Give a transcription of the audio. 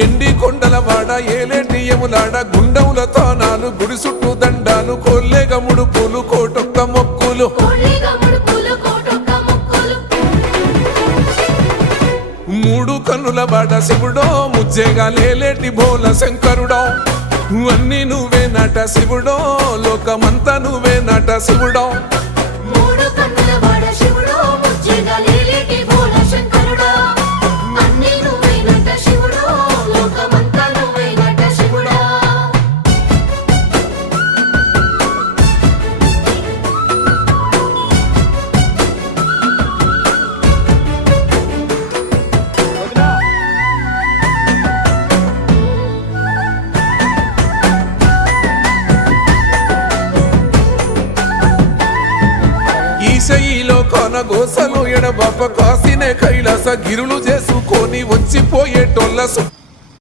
ఎండి కొండల వాడ ఏలేటి యములాడ గుండముల తానాలు గుడి చుట్టూ దండాలు కొల్లేగ ముడుపులు కోటొక్క మొక్కులు మూడు కన్నుల వాడ శివుడో ముజ్జేగా లేలేటి బోల శంకరుడో అన్ని నువ్వే నట శివుడో లోకమంతా నువ్వే నట శివుడో ఈశయిలో కొనగోసలు ఎడబాప కాసినే కైలాస గిరులు చేసుకొని వచ్చిపోయేటోళ్ళ